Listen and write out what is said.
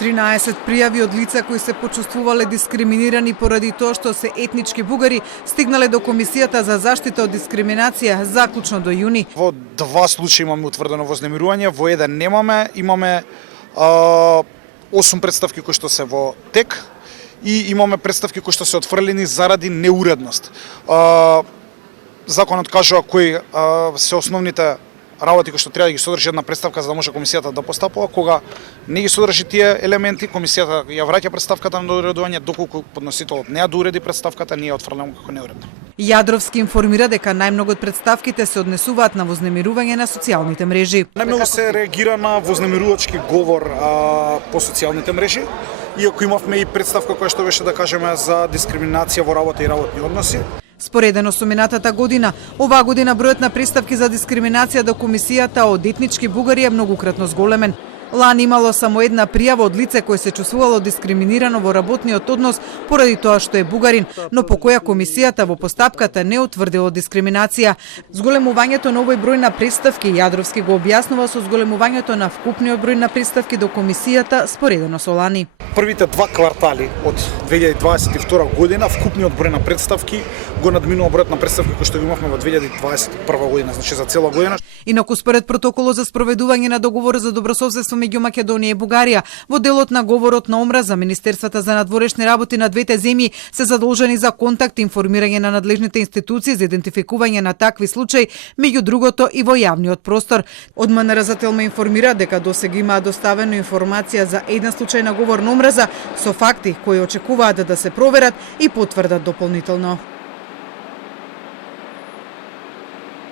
13 пријави од лица кои се почувствувале дискриминирани поради тоа што се етнички бугари стигнале до Комисијата за заштита од дискриминација заклучно до јуни. Во 2 случаи имаме утврдено вознемирување, во еден немаме. Имаме 8 представки кои што се во тек и имаме представки кои што се отфрлени заради неуредност. Законот кажува кои се основните работи кои што треба да ги содржи една представка за да може комисијата да постапува. Кога не ги содржи тие елементи, комисијата ја враќа представката на доуредување, доколку подносителот не ја доуреди представката, ние ја отфрламе како неуредна. Јадровски информира дека најмногу од представките се однесуваат на вознемирување на социјалните мрежи. Најмногу се реагира на вознемирувачки говор по социјалните мрежи, иако имавме и представка која што беше да кажеме за дискриминација во работа и работни односи. Споредено со минатата година, оваа година бројот на представки за дискриминација до Комисијата од етнички бугари е многукратно зголемен. Лани имало само една пријава од лице кој се чувствувало дискриминирано во работниот однос поради тоа што е бугарин, но по која комисијата во постапката не утврдила дискриминација. Зголемувањето на овој број на представки Јадровски го објаснува со зголемувањето на вкупниот број на представки до комисијата споредено со лани. Првите 2 квартали од 2022 година вкупниот број на представки го надминува бројот на представки кои што ги имавме во 2021 година, значи за цела година. Инаку според протоколот за спроведување на договор за добрососедство меѓу Македонија и Бугарија, во делот на говорот на омраза, Министерствата за надворешни работи на двете земји се задолжени за контакт и информирање на надлежните институции за идентификување на такви случаи, меѓу другото и во јавниот простор. Од МНР ме информира дека досега имаа доставено информација за еден случај на говор на омраза со факти кои очекуваат да се проверат и потврдат дополнително.